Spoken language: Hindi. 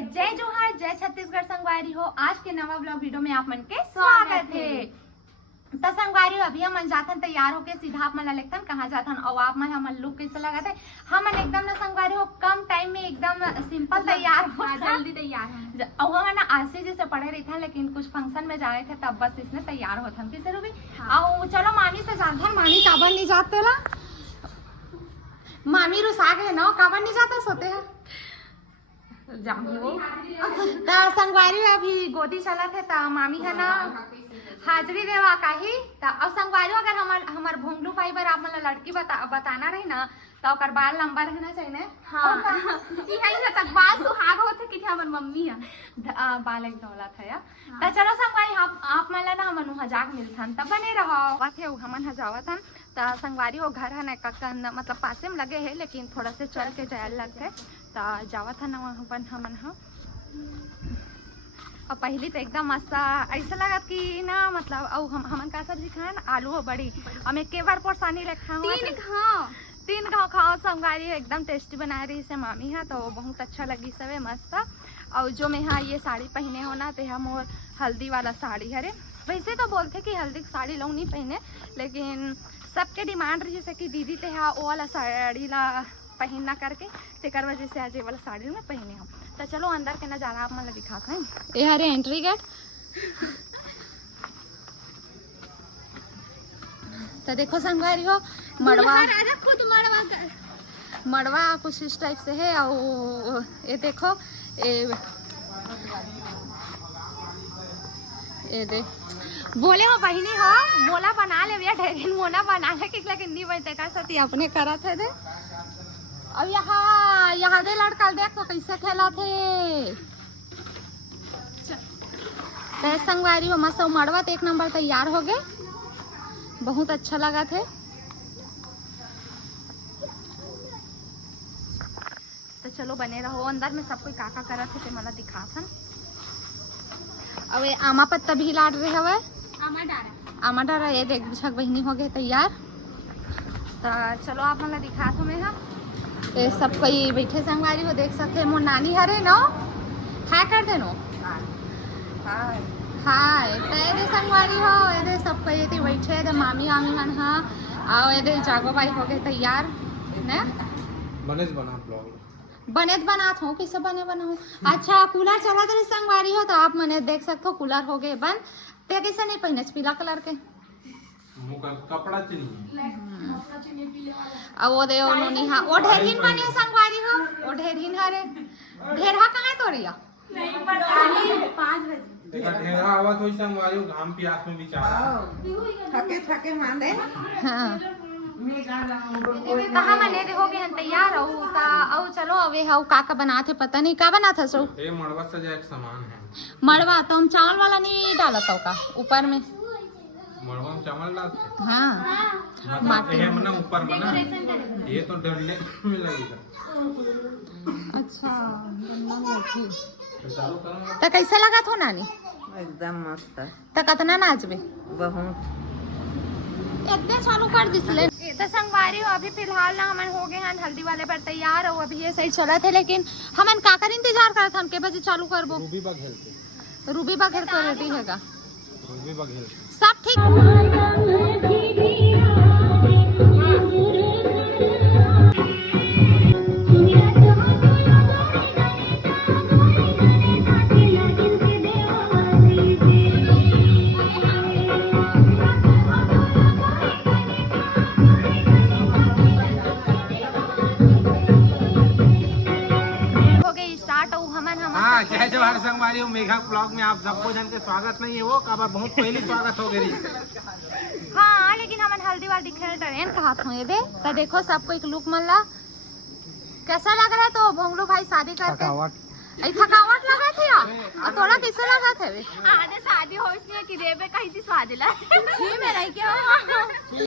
जय जोहार, जय छत्तीसगढ़ संगवारी हो। आज के नवा ब्लॉग वीडियो में आप मन के स्वागत है। तो संगवारी अभी हम जाथन तैयार होके सीधा आप मन लेथन कहाँ जाथन और आप मन हमन लुक कैसे लगत है। हम एकदम ना संगवारी हो कम टाइम में एकदम सिंपल तैयार हो, जल्दी तैयार है। और हम ना आज से जैसे पढ़े रही था लेकिन कुछ फंक्शन में जाए थे तब बस इसने तैयार होथन किसे रूबी। और चलो मामी से जाथन, मामी काबर नहीं जाते ला, मामी रुसा गए ना, काबर नहीं जाता सोते हैं संगवारी अभी गोदी चलत है ता मामी है ना हाजरी देवा काही और संगवारी अगर हमार भोंगलू भाई बर आप मतलब लड़की बताना रही ना तो ओकर बाल लंबा रहना चाहिए ना। हाँ यही तक बाल सुहाग होते कि हमर मम्मी है बाल एक दौलत है तो चलो संगवारी आप मन ना हमन हजाक मिलथन तब बने रहो बात है हमन हजावतन तो संगवारी वो घर है ना मतलब पासे में लगे है लेकिन थोड़ा से चल के जाए लगते तो जावत है ना हमन हाँ। और पहली तो एकदम मस्त ऐसा लगा कि ना मतलब हमन का सब्जी खाए ना आलू हो बड़ी हम एक बार परेशानी रखा तीन घाव खाओ संगवारी एकदम टेस्टी बना रही से मामी है तो बहुत अच्छा लगी सब मस्त। और जो मैं हाँ ये साड़ी पहने हो ना तो हम और हल्दी वाला साड़ी हरे वैसे तो बोलते कि हल्दी की साड़ी लोग नहीं पहने लेकिन सबके डिमांड रही जैसे कि दीदी ते हाँ वो वाला साड़ी ला पहनना करके तेकर वजह से आज ये वाला साड़ी में पहने हम। तो चलो अंदर के नजारा आप मतलब दिखाते हैं। ये हरे एंट्री गेट तो देखो संगवारी हो मड़वा कुछ इस टाइप से है और ये देखो ये देख बोले हो बहिनी हो मोला बना ले भैया ढेरिन मोना बना ले कि लेकिन नहीं बनते का सती अपने करा थे दे। अब यहाँ दे लड़का देख तो कैसे खेला थे संगवारी हो मस्त मड़वा एक नंबर तैयार हो गए बहुत अच्छा लगा थे। तो चलो बने रहो अंदर में सब कोई काका करा थे मतलब दिखा था। अब ये आमा पत्ता भी लाड रहे हवे आमा डारा ये देख बिछक बहनी हो गए तैयार। तो चलो आप मतलब दिखा थो मैं ये सब कोई बैठे संगवारी हो देख सकते मोर नानी हरे नो हाय कर दे नो हाय तो ये संगवारी हो ये सब कोई ये बैठे थे मामी आमी मन हाँ आओ ये जागो भाई हो गए तैयार ने बनेत बनात हो किसे बने बनाऊं। अच्छा कूलर चला तो संगवारी हो तो आप मने देख सकते हो कूलर हो गए बंद ते कैसे नहीं पहने पीला कलर के कपड़ा अब वो दे उन्होंने हाँ वो ढेरिन बनी संगवारी हो वो ढेरिन हरे ढेरा कहाँ तो रिया 5 बजे ढेरा आवा तो संगवारी घाम प्यास में बेचारा थके मांदे हाँ कहाँ मने हो गए हैं तैयार हो चलो अवे हाउ काका बनाते पता नहीं का बना था सो ये मड़वा सजा एक सामान है मड़वा तो हम चावल वाला नहीं डाला था का ऊपर में मड़वा में चावल डालते हाँ माटी है मना ऊपर बना ये तो डरने में लगेगा। अच्छा तो कैसे लगा था नानी एकदम मस्त तो कितना नाचबे बहुत इतने चालू कर दिसले तो संगवारी हो अभी फिलहाल ना हमन हो गए हैं हल्दी वाले पर तैयार हो अभी ये सही चला थे लेकिन हमन का कर इंतजार करत हम के बजे चालू करबो रूबी बघेल को रेडी हैगा सब ठीक जय जवाहर संगवारी मेघा ब्लॉग में आप सबको जन के स्वागत नहीं है वो काबर बहुत पहले स्वागत हो गई। हाँ लेकिन हमन हल्दी वाली खेल ट्रेन कहा था ये दे तो देखो सबको एक लुक मन ला कैसा लग रहा है। तो भोंगलू भाई शादी करके थकावट लगा थे यार थोड़ा कैसे लगा थे आधे शादी हो इसलिए कि देवे कहीं थी स्वादिला में रह के